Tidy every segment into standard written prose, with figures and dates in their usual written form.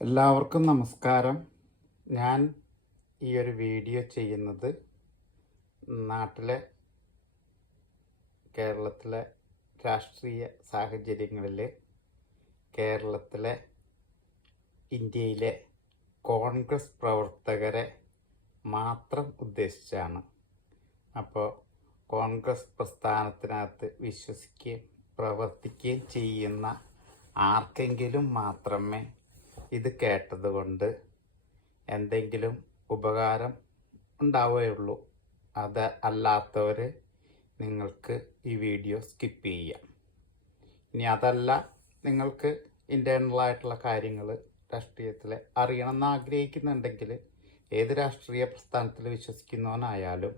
എല്ലാവർക്കും നമസ്കാരം. ഞാൻ ഈ ഒരു വീഡിയോ ചെയ്യുന്നത് കേരളത്തിലെ രാഷ്ട്രീയ സാഹചര്യങ്ങളിൽ കേരളത്തിലെ ഇന്ത്യയിലെ കോൺഗ്രസ് പ്രവർത്തകരെ മാത്രം ഉദ്ദേശിച്ചാണ്. അപ്പോൾ കോൺഗ്രസ് പ്രസ്ഥാനത്തിനകത്ത് വിശ്വസിക്കുകയും പ്രവർത്തിക്കുകയും ചെയ്യുന്ന ആർക്കെങ്കിലും മാത്രമേ ഇത് കേട്ടതുകൊണ്ട് എന്തെങ്കിലും ഉപകാരം ഉണ്ടാവുകയുള്ളൂ. അത് അല്ലാത്തവർ നിങ്ങൾക്ക് ഈ വീഡിയോ സ്കിപ്പ് ചെയ്യാം. ഇനി അതല്ല, നിങ്ങൾക്ക് ഇൻറ്റേർണലായിട്ടുള്ള കാര്യങ്ങൾ രാഷ്ട്രീയത്തിൽ അറിയണമെന്ന് ആഗ്രഹിക്കുന്നുണ്ടെങ്കിൽ ഏത് രാഷ്ട്രീയ പ്രസ്ഥാനത്തിൽ വിശ്വസിക്കുന്നവനായാലും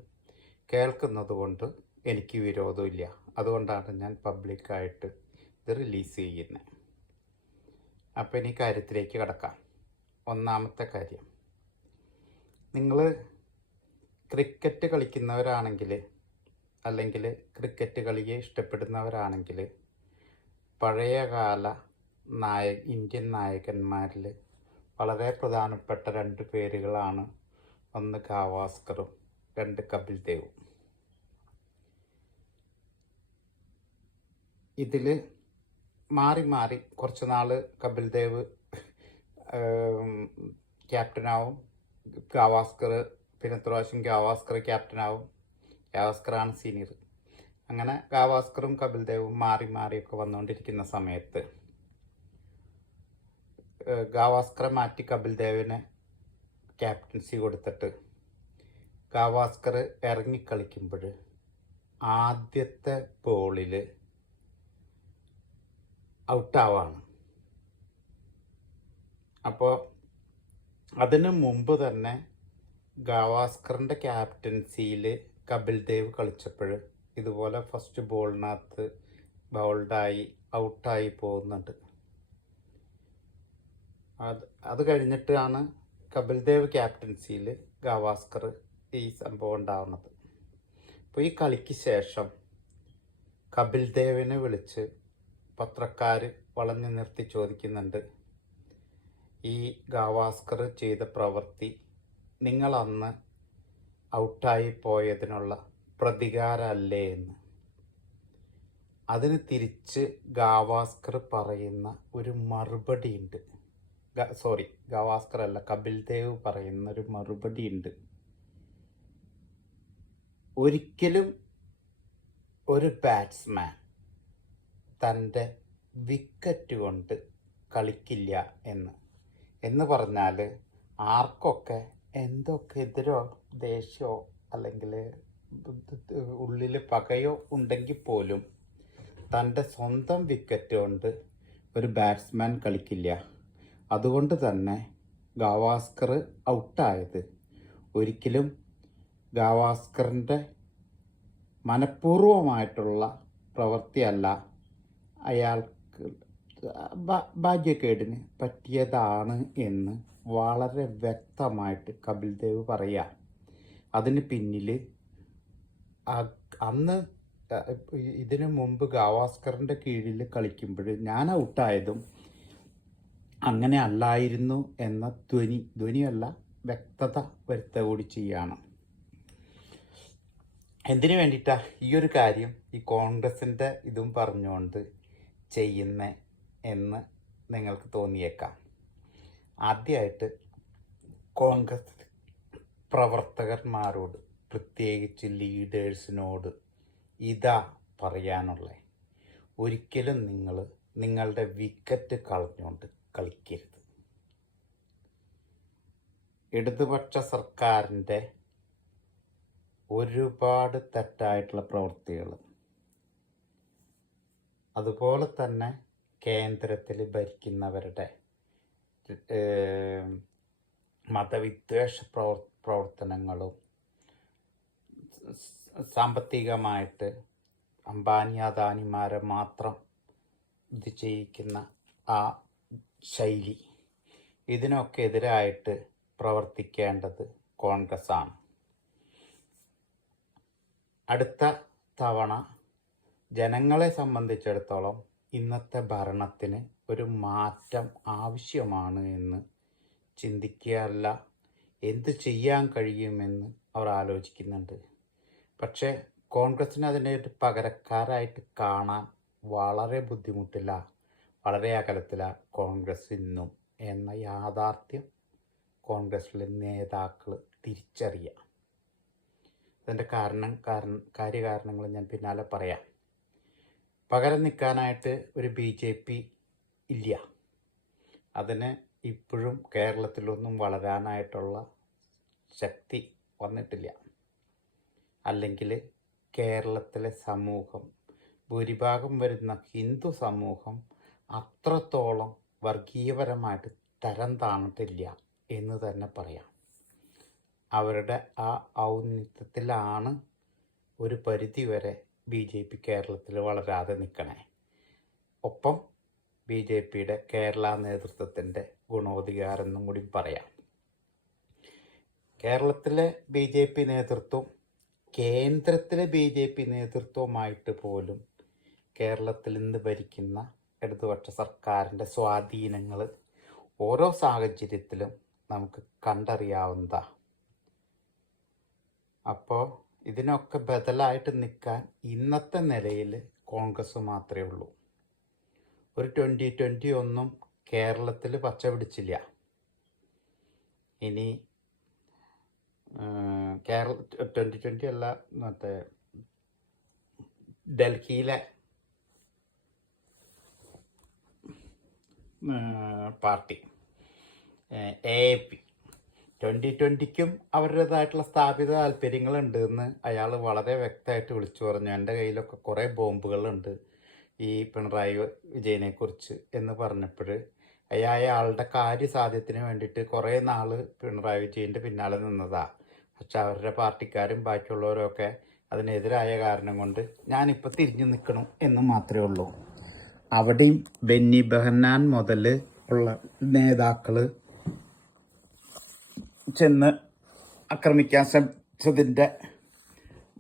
കേൾക്കുന്നത് കൊണ്ട് എനിക്ക് വിരോധമില്ല. അതുകൊണ്ടാണ് ഞാൻ പബ്ലിക്കായിട്ട് ഇത് റിലീസ് ചെയ്യുന്നത്. അപ്പോൾ ഇനി കാര്യത്തിലേക്ക് കടക്കാം. ഒന്നാമത്തെ കാര്യം, നിങ്ങൾ ക്രിക്കറ്റ് കളിക്കുന്നവരാണെങ്കിൽ അല്ലെങ്കിൽ ക്രിക്കറ്റ് കളിയെ ഇഷ്ടപ്പെടുന്നവരാണെങ്കിൽ പഴയകാല ഇന്ത്യൻ നായകന്മാരിൽ വളരെ പ്രധാനപ്പെട്ട രണ്ട് പേരുകളാണ്, ഒന്ന് ഗാവാസ്കറും രണ്ട് കപിൽ ദേവും. ഇതിൽ മാറി മാറി കുറച്ച് നാൾ കപിൽ ദേവ് ക്യാപ്റ്റനാവും, ഗാവാസ്കർ പിന്നെ പ്രാവശ്യം ഗാവാസ്കർ ക്യാപ്റ്റനാവും. ഗാവാസ്കറാണ് സീനിയർ. അങ്ങനെ ഗാവാസ്കറും കപിൽ ദേവും മാറി മാറിയൊക്കെ വന്നുകൊണ്ടിരിക്കുന്ന സമയത്ത് ഗാവാസ്കറെ മാറ്റി കപിൽ ദേവിന് ക്യാപ്റ്റൻസി കൊടുത്തിട്ട് ഗാവാസ്കർ ഇറങ്ങിക്കളിക്കുമ്പോൾ ആദ്യത്തെ ബോളിൽ ഔട്ടാവാണ്. അപ്പോൾ അതിന് മുമ്പ് തന്നെ ഗാവാസ്കറിൻ്റെ ക്യാപ്റ്റൻസിയിൽ കപിൽ ദേവ് കളിച്ചപ്പോൾ ഇതുപോലെ ഫസ്റ്റ് ബോളിനകത്ത് ബൗൾഡായി ഔട്ടായി പോകുന്നുണ്ട്. അത് കഴിഞ്ഞിട്ടാണ് കപിൽ ദേവ് ക്യാപ്റ്റൻസിയിൽ ഗാവാസ്കർ ഈ സംഭവം ഉണ്ടാവുന്നത്. അപ്പോൾ ഈ കളിക്ക് ശേഷം കപിൽ ദേവിനെ വിളിച്ച് പത്രക്കാർ വളഞ്ഞു നിർത്തി ചോദിക്കുന്നുണ്ട്, ഈ ഗാവാസ്കർ ചെയ്ത പ്രവൃത്തി നിങ്ങൾ അന്ന് ഔട്ടായി പോയതിനുള്ള പ്രതികാരമല്ലേ എന്ന്. അതിന് തിരിച്ച് ഗാവാസ്കർ പറയുന്ന ഒരു മറുപടി ഉണ്ട്. ഗാവാസ്കർ അല്ല, കപിൽ ദേവ് പറയുന്ന ഒരു മറുപടി ഉണ്ട്. ഒരിക്കലും ഒരു ബാറ്റ്സ്മാൻ തൻ്റെ വിക്കറ്റ് കൊണ്ട് കളിക്കില്ല എന്ന് പറഞ്ഞാൽ ആർക്കൊക്കെ എന്തൊക്കെ എതിരോ ദേഷ്യമോ അല്ലെങ്കിൽ ഉള്ളിൽ പകയോ ഉണ്ടെങ്കിൽ പോലും തൻ്റെ സ്വന്തം വിക്കറ്റ് കൊണ്ട് ഒരു ബാറ്റ്സ്മാൻ കളിക്കില്ല. അതുകൊണ്ട് തന്നെ ഗാവാസ്കർ ഔട്ടായത് ഒരിക്കലും ഗാവാസ്കറിൻ്റെ മനഃപൂർവമായിട്ടുള്ള പ്രവൃത്തിയല്ല, അയാൾക്ക് ഭാഗ്യക്കേടിന് പറ്റിയതാണ് എന്ന് വളരെ വ്യക്തമായിട്ട് കപിൽ ദേവ് പറയുക. അതിന് പിന്നിൽ അന്ന് ഇതിനു മുമ്പ് ഗാവാസ്കറിൻ്റെ കീഴിൽ കളിക്കുമ്പോൾ ഞാൻ ഔട്ടായതും അങ്ങനെ അല്ലായിരുന്നു എന്ന ധ്വനിയല്ല വ്യക്തത വരുത്തുക കൂടി ചെയ്യുകയാണ്. എന്തിനു വേണ്ടിയിട്ടാണ് ഈ ഒരു കാര്യം ഈ കോൺഗ്രസിൻ്റെ ഇതും പറഞ്ഞുകൊണ്ട് ചെയ്യുന്ന എന്ന് നിങ്ങൾക്ക് തോന്നിയേക്കാം. ആദ്യമായിട്ട് കോൺഗ്രസ് പ്രവർത്തകന്മാരോട്, പ്രത്യേകിച്ച് ലീഡേഴ്സിനോട് ഇതാ പറയാനുള്ളത്, ഒരിക്കലും നിങ്ങൾ നിങ്ങളുടെ വിക്കറ്റ് കളഞ്ഞുകൊണ്ട് കളിക്കരുത്. ഇടതുപക്ഷ സർക്കാരിൻ്റെ ഒരുപാട് തെറ്റായിട്ടുള്ള പ്രവൃത്തികൾ, അതുപോലെ തന്നെ കേന്ദ്രത്തിൽ ഭരിക്കുന്നവരുടെ മതവിദ്വേഷ പ്രവർത്തനങ്ങളും സാമ്പത്തികമായിട്ട് അംബാനി അദാനിമാരെ മാത്രം ഇത് ചെയ്യിക്കുന്ന ആ ശൈലി, ഇതിനൊക്കെ എതിരായിട്ട് പ്രവർത്തിക്കേണ്ടത് കോൺഗ്രസ് ആണ്. അടുത്ത തവണ ജനങ്ങളെ സംബന്ധിച്ചിടത്തോളം ഇന്നത്തെ ഭരണത്തിന് ഒരു മാറ്റം ആവശ്യമാണ് എന്ന് ചിന്തിക്കുകയല്ല, എന്ത് ചെയ്യാൻ കഴിയുമെന്ന് അവർ ആലോചിക്കുന്നുണ്ട്. പക്ഷേ കോൺഗ്രസ്സിന് അതിനൊരു പകരക്കാരായിട്ട് കാണാൻ വളരെ ബുദ്ധിമുട്ടില്ല, വളരെ അകലത്തില കോൺഗ്രസ് ഇന്നും എന്ന യാഥാർത്ഥ്യം കോൺഗ്രസ്സിലെ നേതാക്കൾ തിരിച്ചറിയാം. അതിൻ്റെ കാര്യകാരണങ്ങൾ ഞാൻ പിന്നാലെ പറയാം. പകരം നിൽക്കാനായിട്ട് ഒരു BJP ഇല്ല. അതിന് ഇപ്പോഴും കേരളത്തിലൊന്നും വളരാനായിട്ടുള്ള ശക്തി വന്നിട്ടില്ല. അല്ലെങ്കിൽ കേരളത്തിലെ സമൂഹം, ഭൂരിഭാഗം വരുന്ന ഹിന്ദു സമൂഹം അത്രത്തോളം വർഗീയപരമായിട്ട് തരം താണിട്ടില്ല എന്ന് തന്നെ പറയാം. അവരുടെ ആ ഔന്നത്യത്തിലാണ് ഒരു പരിധിവരെ BJP കേരളത്തിൽ വളരാതെ നിൽക്കണേ. ഒപ്പം BJPയുടെ കേരള നേതൃത്വത്തിൻ്റെ ഗുണോധികാരെന്നും കൂടി പറയാം. കേരളത്തിലെ BJP നേതൃത്വം കേന്ദ്രത്തിലെ BJP നേതൃത്വമായിട്ട് പോലും കേരളത്തിൽ ഇന്ന് ഭരിക്കുന്ന ഇടതുപക്ഷ സർക്കാരിൻ്റെ സ്വാധീനങ്ങൾ ഓരോ സാഹചര്യത്തിലും നമുക്ക് കണ്ടറിയാവുന്നതാണ്. അപ്പോൾ ഇതിനൊക്കെ ബദലായിട്ട് നിൽക്കാൻ ഇന്നത്തെ നിലയിൽ കോൺഗ്രസ് മാത്രമേ ഉള്ളൂ. ഒരു 2020 ഒന്നും കേരളത്തിൽ പച്ച പിടിച്ചില്ല. ഇനി 2020 അല്ല, മറ്റേ ഡൽഹിയിലെ പാർട്ടി AAP 2020ക്കും അവരുടേതായിട്ടുള്ള സ്ഥാപിത താല്പര്യങ്ങളുണ്ടെന്ന് അയാൾ വളരെ വ്യക്തമായിട്ട് വിളിച്ചു പറഞ്ഞു. എൻ്റെ കയ്യിലൊക്കെ കുറേ ബോംബുകളുണ്ട് ഈ പിണറായി വിജയനെക്കുറിച്ച് എന്ന് പറഞ്ഞപ്പോൾ അയാളുടെ കാര്യസാധ്യത്തിന് വേണ്ടിയിട്ട് കുറേ നാൾ പിണറായി വിജയൻ്റെ പിന്നാലെ നിന്നതാ. പക്ഷെ അവരുടെ പാർട്ടിക്കാരും ബാക്കിയുള്ളവരൊക്കെ അതിനെതിരായ കാരണം കൊണ്ട് ഞാനിപ്പോൾ തിരിഞ്ഞു നിൽക്കണം എന്ന് മാത്രമേ ഉള്ളൂ. അവിടെയും ബെന്നി ബെഹന്നാൻ മുതൽ ഉള്ള നേതാക്കൾ ചെന്ന് ആക്രമിക്കാൻ ശ്രമിച്ചതിൻ്റെ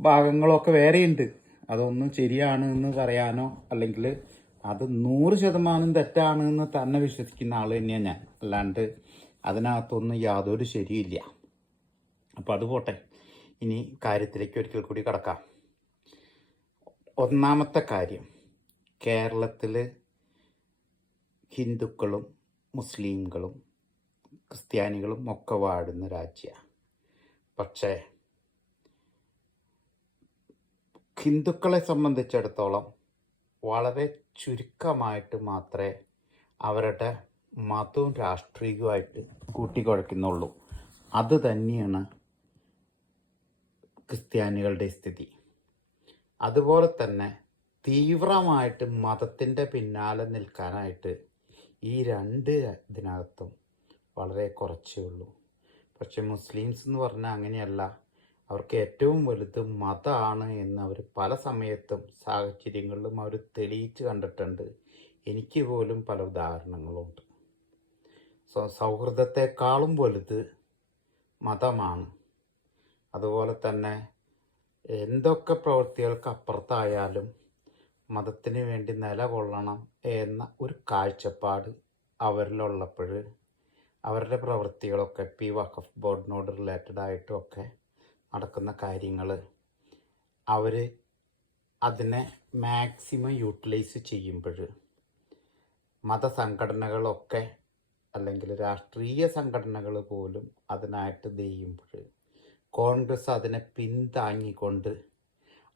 ഭാഗങ്ങളൊക്കെ വേറെയുണ്ട്. അതൊന്നും ശരിയാണ് എന്ന് പറയാനോ അല്ലെങ്കിൽ അത് 100% തെറ്റാണ് എന്ന് തന്നെ വിശ്വസിക്കുന്ന ആൾ തന്നെയാണ് ഞാൻ. അല്ലാണ്ട് അതിനകത്തൊന്നും യാതൊരു ശരിയില്ല. അപ്പോൾ അത് പോട്ടെ, ഇനി കാര്യത്തിലേക്ക് ഒരിക്കൽ കൂടി കടക്കാം. ഒന്നാമത്തെ കാര്യം, കേരളത്തിൽ ഹിന്ദുക്കളും മുസ്ലിങ്ങളും ക്രിസ്ത്യാനികളും ഒക്കെ വാഴുന്ന രാജ്യമാണ്. പക്ഷേ ഹിന്ദുക്കളെ സംബന്ധിച്ചിടത്തോളം വളരെ ചുരുക്കമായിട്ട് മാത്രമേ അവരുടെ മതവും രാഷ്ട്രീയവുമായിട്ട് കൂട്ടിക്കുഴയ്ക്കുന്നുള്ളൂ. അത് തന്നെയാണ് ക്രിസ്ത്യാനികളുടെ സ്ഥിതി. അതുപോലെ തന്നെ തീവ്രമായിട്ട് മതത്തിൻ്റെ പിന്നാലെ നിൽക്കാനായിട്ട് ഈ രണ്ട് ഇതിനകത്തും വളരെ കുറച്ചേ ഉള്ളൂ. പക്ഷെ മുസ്ലിംസ് എന്ന് പറഞ്ഞാൽ അങ്ങനെയല്ല. അവർക്ക് ഏറ്റവും വലുത് മതമാണ് എന്ന് അവർ പല സമയത്തും സാഹചര്യങ്ങളിലും അവർ തെളിയിച്ച് കണ്ടിട്ടുണ്ട്. എനിക്ക് പോലും പല ഉദാഹരണങ്ങളുണ്ട്. സൗഹൃദത്തെക്കാളും വലുത് മതമാണ്. അതുപോലെ തന്നെ എന്തൊക്കെ പ്രവൃത്തികൾക്ക് അപ്പുറത്തായാലും മതത്തിന് വേണ്ടി നിലകൊള്ളണം എന്ന ഒരു കാഴ്ചപ്പാട് അവരിലുള്ളപ്പോൾ അവരുടെ പ്രവൃത്തികളൊക്കെ വഖഫ് ബോർഡിനോട് റിലേറ്റഡ് ആയിട്ടും ഒക്കെ നടക്കുന്ന കാര്യങ്ങൾ അവർ അതിനെ മാക്സിമം യൂട്ടിലൈസ് ചെയ്യുമ്പോൾ മതസംഘടനകളൊക്കെ അല്ലെങ്കിൽ രാഷ്ട്രീയ സംഘടനകൾ പോലും അതിനായിട്ട് ചെയ്യുമ്പോൾ കോൺഗ്രസ് അതിനെ പിന്താങ്ങിക്കൊണ്ട്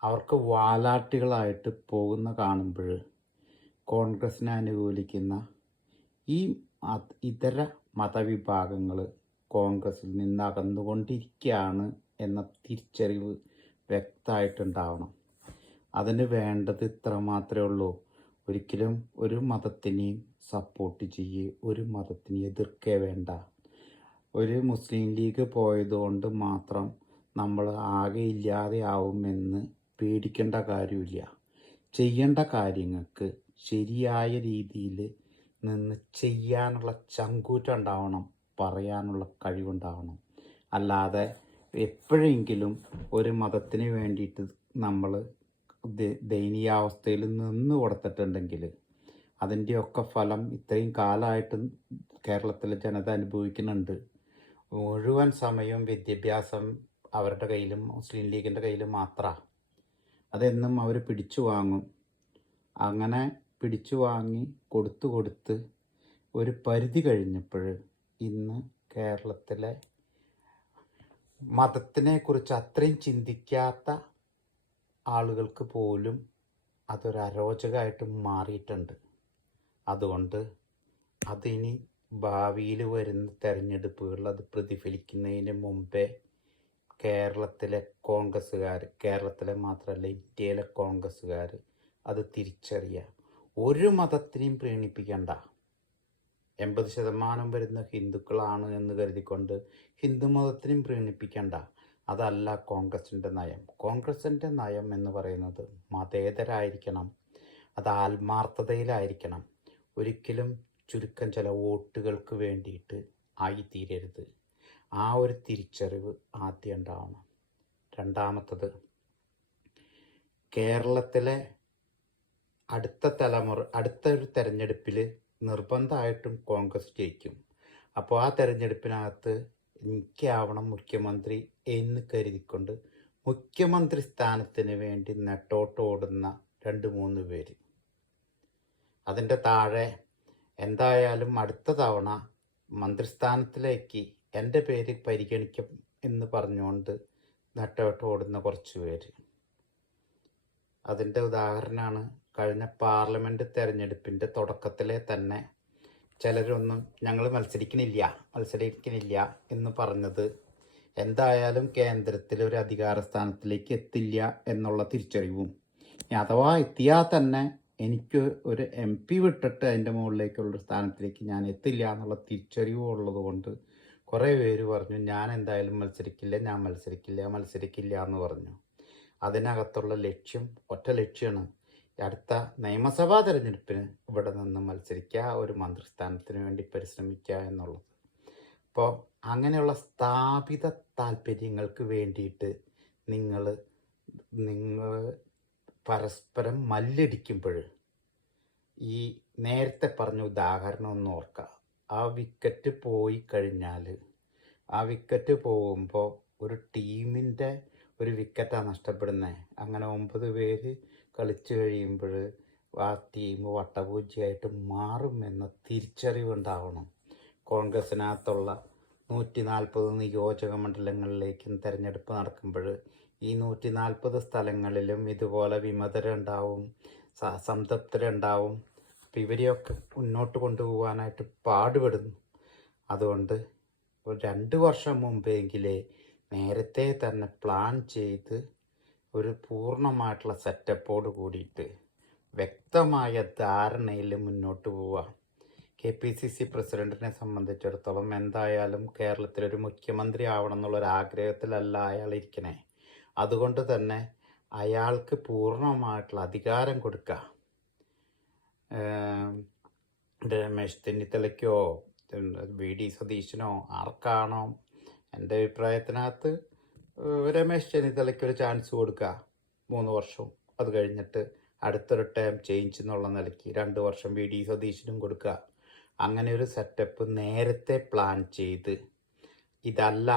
അവർക്ക് വാലാട്ടികളായിട്ട് പോകുന്ന കാണുമ്പോൾ കോൺഗ്രസിനെ അനുകൂലിക്കുന്ന ഈ ഇതര മതവിഭാഗങ്ങൾ കോൺഗ്രസിൽ നിന്ന് അകന്നുകൊണ്ടിരിക്കുകയാണ് എന്ന തിരിച്ചറിവ് വ്യക്തമായിട്ടുണ്ടാവണം. അതിന് വേണ്ടത് ഇത്ര മാത്രമേ ഉള്ളൂ. ഒരിക്കലും ഒരു മതത്തിനെയും സപ്പോർട്ട് ചെയ്യേ, ഒരു മതത്തിനെ എതിർക്കേ വേണ്ട. ഒരു മുസ്ലിം ലീഗ് പോയതുകൊണ്ട് മാത്രം നമ്മൾ ആകെ ഇല്ലാതെ ആവുമെന്ന് പേടിക്കേണ്ട കാര്യമില്ല. ചെയ്യേണ്ട കാര്യങ്ങൾക്ക് ശരിയായ രീതിയിൽ നിന്ന് ചെയ്യാനുള്ള ചങ്കൂറ്റം ഉണ്ടാവണം, പറയാനുള്ള കഴിവുണ്ടാവണം. അല്ലാതെ എപ്പോഴെങ്കിലും ഒരു മതത്തിന് വേണ്ടിയിട്ട് നമ്മൾ ദയനീയാവസ്ഥയിൽ നിന്ന് കൊടുത്തിട്ടുണ്ടെങ്കിൽ അതിൻ്റെയൊക്കെ ഫലം ഇത്രയും കാലമായിട്ടും കേരളത്തിലെ ജനത അനുഭവിക്കുന്നുണ്ട്. മുഴുവൻ സമയവും വിദ്യാഭ്യാസം അവരുടെ കയ്യിലും മുസ്ലിം ലീഗിൻ്റെ കയ്യിലും മാത്രമാണ്. അതെന്നും അവർ പിടിച്ചു വാങ്ങും. അങ്ങനെ പിടിച്ചു വാങ്ങി കൊടുത്ത് ഒരു പരിധി കഴിഞ്ഞപ്പോൾ ഇന്ന് കേരളത്തിലെ മതത്തിനെക്കുറിച്ച് അത്രയും ചിന്തിക്കാത്ത ആളുകൾക്ക് പോലും അതൊരു അരോചകമായിട്ട് മാറിയിട്ടുണ്ട്. അതുകൊണ്ട് അതിനി ഭാവിയിൽ വരുന്ന തെരഞ്ഞെടുപ്പുകളിൽ അത് പ്രതിഫലിക്കുന്നതിന് മുമ്പേ കേരളത്തിലെ കോൺഗ്രസ്സുകാർ, കേരളത്തിലെ മാത്രമല്ല ഇന്ത്യയിലെ കോൺഗ്രസ്സുകാർ അത് തിരിച്ചറിയുക. ഒരു മതത്തിനെയും പ്രീണിപ്പിക്കണ്ട. 80% വരുന്ന ഹിന്ദുക്കളാണ് എന്ന് കരുതിക്കൊണ്ട് ഹിന്ദു മതത്തിനെയും പ്രീണിപ്പിക്കണ്ട. അതല്ല കോൺഗ്രസിൻ്റെ നയം. കോൺഗ്രസിൻ്റെ നയം എന്ന് പറയുന്നത് മതേതരായിരിക്കണം, അത് ആത്മാർത്ഥതയിലായിരിക്കണം. ഒരിക്കലും ചുരുക്കം ചില വോട്ടുകൾക്ക് വേണ്ടിയിട്ട് ആയിത്തീരരുത്. ആ ഒരു തിരിച്ചറിവ് ആദ്യം ഉണ്ടാവണം. രണ്ടാമത്തത്, കേരളത്തിലെ അടുത്ത ഒരു തെരഞ്ഞെടുപ്പിൽ നിർബന്ധമായിട്ടും കോൺഗ്രസ് ജയിക്കും. അപ്പോൾ ആ തെരഞ്ഞെടുപ്പിനകത്ത് എനിക്കാവണം മുഖ്യമന്ത്രി എന്ന് കരുതിക്കൊണ്ട് മുഖ്യമന്ത്രി സ്ഥാനത്തിന് വേണ്ടി നെട്ടോട്ടോടുന്ന 2-3 പേര്. അതിൻ്റെ താഴെ എന്തായാലും അടുത്ത തവണ മന്ത്രിസ്ഥാനത്തിലേക്ക് എൻ്റെ പേര് പരിഗണിക്കും എന്ന് പറഞ്ഞുകൊണ്ട് നെട്ടോട്ടോടുന്ന കുറച്ച് പേര്. അതിൻ്റെ ഉദാഹരണമാണ് കഴിഞ്ഞ പാർലമെൻറ്റ് തെരഞ്ഞെടുപ്പിൻ്റെ തുടക്കത്തിലെ തന്നെ ചിലരൊന്നും ഞങ്ങൾ മത്സരിക്കണില്ല എന്ന് പറഞ്ഞത് എന്തായാലും കേന്ദ്രത്തിൽ ഒരു അധികാര സ്ഥാനത്തിലേക്ക് എത്തില്ല എന്നുള്ള തിരിച്ചറിവും, അഥവാ എത്തിയാൽ തന്നെ എനിക്ക് ഒരു MP വിട്ടിട്ട് അതിൻ്റെ മുകളിലേക്കുള്ള സ്ഥാനത്തിലേക്ക് ഞാൻ എത്തില്ല എന്നുള്ള തിരിച്ചറിവും ഉള്ളത് കൊണ്ട് കുറേ പേര് പറഞ്ഞു ഞാൻ എന്തായാലും മത്സരിക്കില്ല എന്ന് പറഞ്ഞു. അതിനകത്തുള്ള ലക്ഷ്യം ഒറ്റ ലക്ഷ്യമാണ്, അടുത്ത നിയമസഭാ തെരഞ്ഞെടുപ്പിന് ഇവിടെ നിന്ന് മത്സരിക്കുക, ഒരു മന്ത്രിസ്ഥാനത്തിന് വേണ്ടി പരിശ്രമിക്കുക എന്നുള്ളത്. അപ്പോൾ അങ്ങനെയുള്ള സ്ഥാപിത താല്പര്യങ്ങൾക്ക് വേണ്ടിയിട്ട് നിങ്ങൾ പരസ്പരം മല്ലടിക്കുമ്പോൾ ഈ നേരത്തെ പറഞ്ഞ ഉദാഹരണം ഒന്ന് ഓർക്കുക. ആ വിക്കറ്റ് പോയി കഴിഞ്ഞാൽ, ആ വിക്കറ്റ് പോകുമ്പോൾ ഒരു ടീമിൻ്റെ ഒരു വിക്കറ്റാണ് നഷ്ടപ്പെടുന്നത്. അങ്ങനെ 9 പേര് കളിച്ചു കഴിയുമ്പോൾ ആ ടീം വട്ടപൂജ്യമായിട്ട് മാറുമെന്ന തിരിച്ചറിവുണ്ടാവണം. കോൺഗ്രസിനകത്തുള്ള 140 നിയോജക മണ്ഡലങ്ങളിലേക്കും തിരഞ്ഞെടുപ്പ് നടക്കുമ്പോൾ ഈ 140 സ്ഥലങ്ങളിലും ഇതുപോലെ വിമതരുണ്ടാവും, സംതൃപ്തരുണ്ടാവും. അപ്പം ഇവരെയൊക്കെ മുന്നോട്ട് കൊണ്ടുപോകാനായിട്ട് പാടുപെടുന്നു. അതുകൊണ്ട് ഒരു 2 വർഷം മുമ്പെങ്കിലേ നേരത്തെ തന്നെ പ്ലാൻ ചെയ്ത് ഒരു പൂർണ്ണമായിട്ടുള്ള സെറ്റപ്പോട് കൂടിയിട്ട് വ്യക്തമായ ധാരണയിൽ മുന്നോട്ട് പോവുക. KPCC പ്രസിഡന്റിനെ സംബന്ധിച്ചിടത്തോളം എന്തായാലും കേരളത്തിലൊരു മുഖ്യമന്ത്രി ആവണം എന്നുള്ളൊരാഗ്രഹത്തിലല്ല അയാൾ ഇരിക്കണേ. അതുകൊണ്ട് തന്നെ അയാൾക്ക് പൂർണ്ണമായിട്ടുള്ള അധികാരം കൊടുക്കുക. രമേശ് ചെന്നിത്തലയ്ക്കോ VD സതീശനോ ആർക്കാണോ, എൻ്റെ അഭിപ്രായത്തിനകത്ത് രമേശ് ചെന്നിത്തലയ്ക്കൊരു ചാൻസ് കൊടുക്കുക 3 വർഷവും. അത് കഴിഞ്ഞിട്ട് അടുത്തൊരു ടേം ചേഞ്ച് എന്നുള്ള നിലയ്ക്ക് 2 വർഷം VD സതീശനും കൊടുക്കുക. അങ്ങനെ ഒരു സെറ്റപ്പ് നേരത്തെ പ്ലാൻ ചെയ്ത്, ഇതല്ല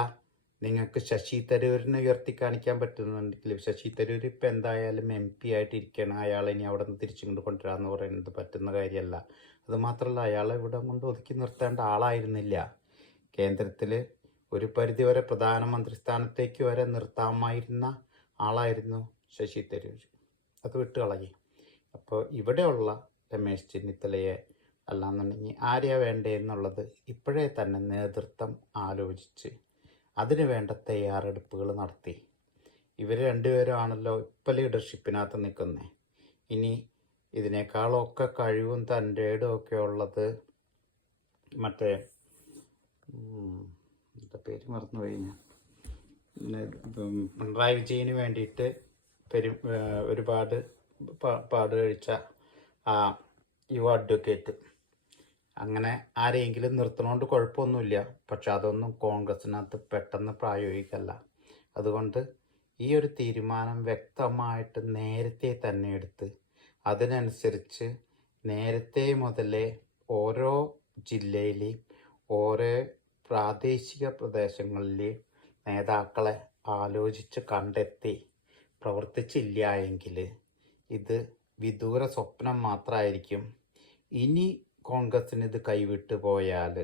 നിങ്ങൾക്ക് ശശി തരൂരിനെ ഉയർത്തി കാണിക്കാൻ പറ്റുന്നുണ്ടെങ്കിൽ, ശശി തരൂർ ഇപ്പം എന്തായാലും MP ആയിട്ടിരിക്കുകയാണ്, അയാളെ ഇനി അവിടെ നിന്ന് തിരിച്ചു കൊണ്ടുവരാമെന്ന് പറയുന്നത് പറ്റുന്ന കാര്യമല്ല. അതുമാത്രമല്ല, അയാളെ ഇവിടെ കൊണ്ട് ഒതുക്കി നിർത്തേണ്ട ആളായിരുന്നില്ല. കേന്ദ്രത്തിൽ ഒരു പരിധിവരെ പ്രധാനമന്ത്രി സ്ഥാനത്തേക്ക് വരെ നിർത്താമായിരുന്ന ആളായിരുന്നു ശശി തരൂർ. അത് വിട്ട് കളയി. അപ്പോൾ ഇവിടെയുള്ള രമേശ് ചെന്നിത്തലയെ അല്ലാന്നുണ്ടെങ്കിൽ ആരെയാ വേണ്ടേ എന്നുള്ളത് ഇപ്പോഴേ തന്നെ നേതൃത്വം ആലോചിച്ച് അതിന് വേണ്ട തയ്യാറെടുപ്പുകൾ നടത്തി. ഇവർ 2 പേരുമാണല്ലോ ഇപ്പം ലീഡർഷിപ്പിനകത്ത് നിൽക്കുന്നത്. ഇനി ഇതിനേക്കാളൊക്കെ കഴിവും തൻ്റെടും ഒക്കെ ഉള്ളത് മറ്റേ എന്താ പേര് മറന്നുപോയി ഞാൻ, പിണറായി വിജയന് വേണ്ടിയിട്ട് ഒരുപാട് പാട് കഴിച്ച ആ യുവ അഡ്വക്കേറ്റ്, അങ്ങനെ ആരെയെങ്കിലും നിർത്തണോണ്ട് കുഴപ്പമൊന്നുമില്ല. പക്ഷെ അതൊന്നും കോൺഗ്രസിനകത്ത് പെട്ടെന്ന് പ്രായോഗികമല്ല. അതുകൊണ്ട് ഈ ഒരു തീരുമാനം വ്യക്തമായിട്ട് നേരത്തെ തന്നെ എടുത്ത് അതിനനുസരിച്ച് നേരത്തെ മുതലേ ഓരോ ജില്ലയിലെയും ഓരോ പ്രാദേശിക പ്രദേശങ്ങളിലെ നേതാക്കളെ ആലോചിച്ച് കണ്ടെത്തി പ്രവർത്തിച്ചില്ല എങ്കിൽ ഇത് വിദൂര സ്വപ്നം മാത്രമായിരിക്കും. ഇനി കോൺഗ്രസ്സിന് ഇത് കൈവിട്ട് പോയാൽ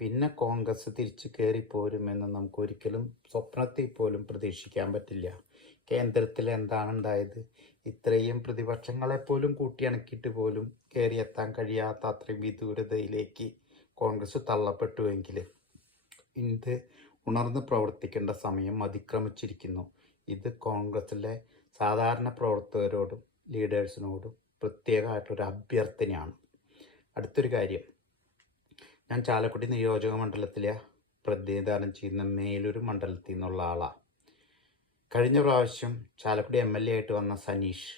പിന്നെ കോൺഗ്രസ് തിരിച്ചു കയറിപ്പോരുമെന്ന് നമുക്കൊരിക്കലും സ്വപ്നത്തിൽ പോലും പ്രതീക്ഷിക്കാൻ പറ്റില്ല. കേന്ദ്രത്തിൽ എന്താണ് ഉണ്ടായത്? ഇത്രയും പ്രതിപക്ഷങ്ങളെപ്പോലും കൂട്ടിയണക്കിയിട്ട് പോലും കയറിയെത്താൻ കഴിയാത്ത അത്രയും വിദൂരതയിലേക്ക് കോൺഗ്രസ് തള്ളപ്പെട്ടുവെങ്കിൽ ഇത് ഉണർന്ന് പ്രവർത്തിക്കേണ്ട സമയം അതിക്രമിച്ചിരിക്കുന്നു. ഇത് കോൺഗ്രസിലെ സാധാരണ പ്രവർത്തകരോടും ലീഡേഴ്സിനോടും പ്രത്യേകമായിട്ടൊരു അഭ്യർത്ഥനയാണ്. അടുത്തൊരു കാര്യം, ഞാൻ ചാലക്കുടി നിയോജക മണ്ഡലത്തിലെ പ്രതിനിധാനം ചെയ്യുന്ന മേലൂർ മണ്ഡലത്തിൽ നിന്നുള്ള ആളാണ്. കഴിഞ്ഞ പ്രാവശ്യം ചാലക്കുടി MLA ആയിട്ട് വന്ന സനീഷ്,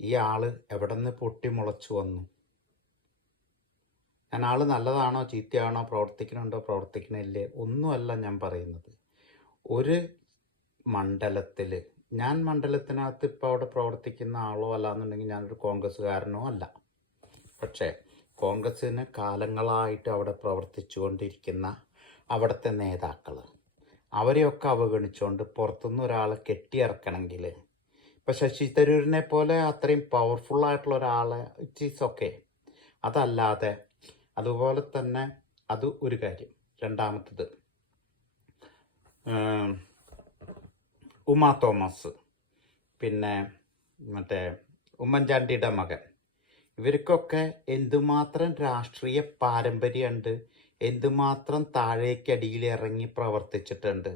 ഈ ആള് എവിടെ നിന്ന് പൊട്ടി മുളച്ചു വന്നു? ഞാൻ ആള് നല്ലതാണോ ചീത്തയാണോ, പ്രവർത്തിക്കണുണ്ടോ പ്രവർത്തിക്കണില്ലേ ഒന്നുമല്ല ഞാൻ പറയുന്നത്. ഒരു മണ്ഡലത്തിൽ, ഞാൻ മണ്ഡലത്തിനകത്ത് ഇപ്പോൾ അവിടെ പ്രവർത്തിക്കുന്ന ആളോ അല്ലാന്നുണ്ടെങ്കിൽ ഞാനൊരു കോൺഗ്രസ്സുകാരനോ അല്ല. പക്ഷേ കോൺഗ്രസ്സിന് കാലങ്ങളായിട്ട് അവിടെ പ്രവർത്തിച്ചു കൊണ്ടിരിക്കുന്ന അവിടുത്തെ നേതാക്കൾ, അവരെയൊക്കെ അവഗണിച്ചുകൊണ്ട് പുറത്തുനിന്ന് ഒരാളെ കെട്ടിയിറക്കണമെങ്കിൽ, ഇപ്പം ശശി തരൂരിനെ പോലെ അത്രയും പവർഫുള്ളായിട്ടുള്ള ഒരാളെ ഇറ്റ് ഈസ് ഓക്കെ. അതല്ലാതെ അതുപോലെ തന്നെ അത് ഒരു കാര്യം. രണ്ടാമത്തത്, ഉമാ തോമസ്, പിന്നെ മറ്റേ ഉമ്മൻചാണ്ടിയുടെ മകൻ, ഇവർക്കൊക്കെ എന്തുമാത്രം രാഷ്ട്രീയ പാരമ്പര്യമുണ്ട്, എന്തുമാത്രം താഴേക്കടിയിൽ ഇറങ്ങി പ്രവർത്തിച്ചിട്ടുണ്ട്.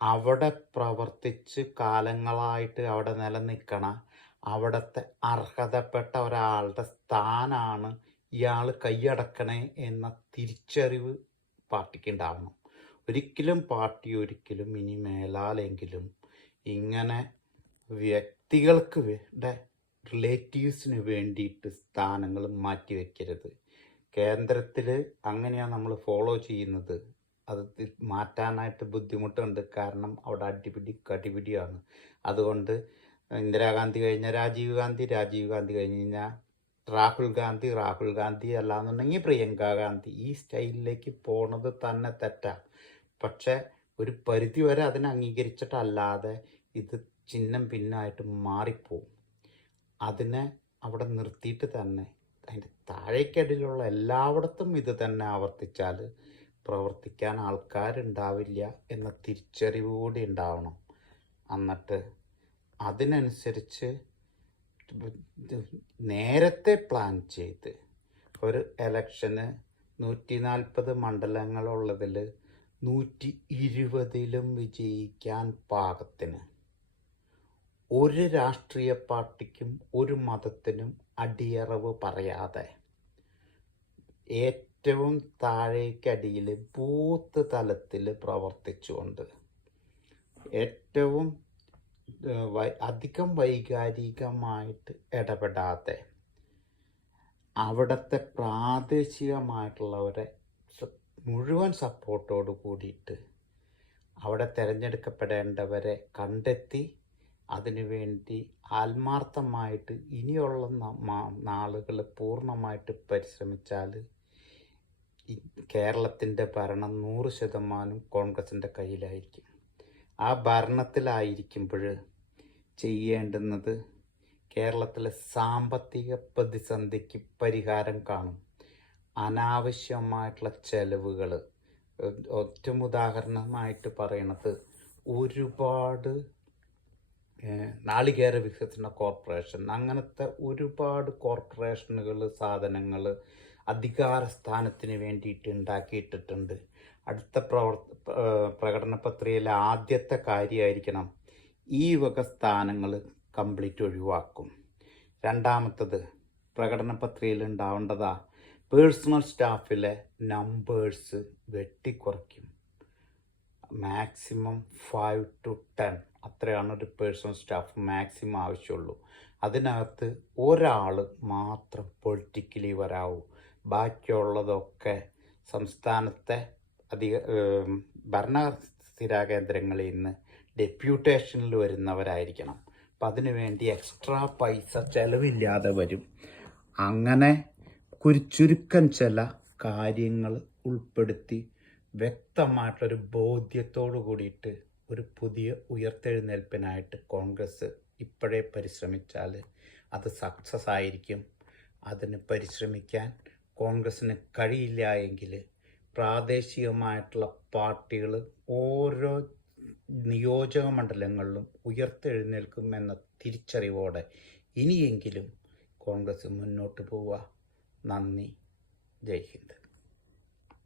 അവിടെ പ്രവർത്തിച്ച് കാലങ്ങളായിട്ട് അവിടെ നിലനിൽക്കണ അവിടുത്തെ അർഹതപ്പെട്ട ഒരാളുടെ സ്ഥാനമാണ് ഇയാൾ കൈയടക്കണേ എന്ന തിരിച്ചറിവ് പാർട്ടിക്ക് ഉണ്ടാവണം. ഒരിക്കലും ഇനി മേലാലെങ്കിലും ഇങ്ങനെ വ്യക്തികൾക്ക് റിലേറ്റീവ്സിന് വേണ്ടിയിട്ട് സ്ഥാനങ്ങൾ മാറ്റിവെക്കരുത്. കേന്ദ്രത്തിൽ അങ്ങനെയാണ് നമ്മൾ ഫോളോ ചെയ്യുന്നത്. അത് മാറ്റാനായിട്ട് ബുദ്ധിമുട്ടുണ്ട്. കാരണം അവിടെ കടിപിടിയാണ്. അതുകൊണ്ട് ഇന്ദിരാഗാന്ധി കഴിഞ്ഞാൽ രാജീവ് ഗാന്ധി കഴിഞ്ഞ് കഴിഞ്ഞാൽ രാഹുൽ ഗാന്ധി അല്ലാന്നുണ്ടെങ്കിൽ പ്രിയങ്ക ഗാന്ധി, ഈ സ്റ്റൈലിലേക്ക് പോണത് തന്നെ തെറ്റാണ്. പക്ഷെ ഒരു പരിധി വരെ അതിനെ അംഗീകരിച്ചിട്ടല്ലാതെ ഇത് ചിഹ്നം ഭിന്നമായിട്ട് മാറിപ്പോവും. അതിനെ അവിടെ നിർത്തിയിട്ട് തന്നെ അതിൻ്റെ താഴേക്കടിയിലുള്ള എല്ലായിടത്തും ഇത് തന്നെ ആവർത്തിച്ചാൽ പ്രവർത്തിക്കാൻ ആൾക്കാരുണ്ടാവില്ല എന്ന തിരിച്ചറിവ് കൂടി ഉണ്ടാവണം. എന്നിട്ട് അതിനനുസരിച്ച് നേരത്തെ പ്ലാൻ ചെയ്ത് ഒരു ഇലക്ഷന് 140 മണ്ഡലങ്ങളുള്ളതിൽ 120ലും വിജയിക്കാൻ പാകത്തിന് ഒരു രാഷ്ട്രീയ പാർട്ടിക്കും ഒരു മതത്തിനും അടിയറവ് പറയാതെ ഏറ്റവും താഴേക്കടിയിൽ ബൂത്ത് തലത്തിൽ പ്രവർത്തിച്ചുകൊണ്ട് ഏറ്റവും അധികം വൈകാരികമായിട്ട് ഇടപെടാതെ അവിടുത്തെ പ്രാദേശികമായിട്ടുള്ളവരെ മുഴുവൻ സപ്പോർട്ടോട് കൂടിയിട്ട് അവിടെ തിരഞ്ഞെടുക്കപ്പെടേണ്ടവരെ കണ്ടെത്തി അതിനുവേണ്ടി ആത്മാർത്ഥമായിട്ട് ഇനിയുള്ള നാളുകൾ പൂർണ്ണമായിട്ട് പരിശ്രമിച്ചാൽ കേരളത്തിൻ്റെ ഭരണം 100% കോൺഗ്രസിൻ്റെ കയ്യിലായിരിക്കും. ആ ഭരണത്തിലായിരിക്കുമ്പോൾ ചെയ്യേണ്ടുന്നത് കേരളത്തിലെ സാമ്പത്തിക പ്രതിസന്ധിക്ക് പരിഹാരം കാണും. അനാവശ്യമായിട്ടുള്ള ചെലവുകൾ, ഏറ്റവും ഉദാഹരണമായിട്ട് പറയണത് ഒരുപാട് നാളികേര വികസന കോർപ്പറേഷൻ, അങ്ങനത്തെ ഒരുപാട് കോർപ്പറേഷനുകൾ, സാധനങ്ങൾ അധികാര സ്ഥാനത്തിന് വേണ്ടിയിട്ട് ഉണ്ടാക്കിയിട്ടിട്ടുണ്ട്. അടുത്ത പ്രകടന പത്രികയിലെ ആദ്യത്തെ കാര്യമായിരിക്കണം ഈ വക സ്ഥാനങ്ങൾ കംപ്ലീറ്റ് ഒഴിവാക്കും. രണ്ടാമത്തത് പ്രകടന പത്രികയിൽ ഉണ്ടാവേണ്ടതാ പേഴ്സണൽ സ്റ്റാഫിലെ നമ്പേഴ്സ് വെട്ടിക്കുറയ്ക്കും. മാക്സിമം 5 to 10 അത്രയാണ് ഒരു പേഴ്സണൽ സ്റ്റാഫ് മാക്സിമം ആവശ്യമുള്ളൂ. അതിനകത്ത് ഒരാൾ മാത്രം പൊളിറ്റിക്കലി വരാവൂ. ബാക്കിയുള്ളതൊക്കെ സംസ്ഥാനത്തെ ഭരണ സ്ഥിരാകേന്ദ്രങ്ങളിൽ നിന്ന് ഡെപ്യൂട്ടേഷനിൽ വരുന്നവരായിരിക്കണം. അപ്പം അതിനു വേണ്ടി എക്സ്ട്രാ പൈസ ചിലവില്ലാതെ വരും. അങ്ങനെ ചുരുക്കം ചില കാര്യങ്ങൾ ഉൾപ്പെടുത്തി വ്യക്തമായിട്ടൊരു ബോധ്യത്തോടു കൂടിയിട്ട് ഒരു പുതിയ ഉയർത്തെഴുന്നേൽപ്പിനായിട്ട് കോൺഗ്രസ് ഇപ്പോഴേ പരിശ്രമിച്ചാൽ അത് സക്സസ് ആയിരിക്കും. അതിന് പരിശ്രമിക്കാൻ കോൺഗ്രസ്സിന് കഴിയില്ല എങ്കിൽ പ്രാദേശികമായിട്ടുള്ള പാർട്ടികൾ ഓരോ നിയോജക മണ്ഡലങ്ങളിലും ഉയർത്തെഴുന്നേൽക്കും എന്ന തിരിച്ചറിവോടെ ഇനിയെങ്കിലും കോൺഗ്രസ് മുന്നോട്ട് പോവുക. നന്ദി. ജയ് ഹിന്ദ്.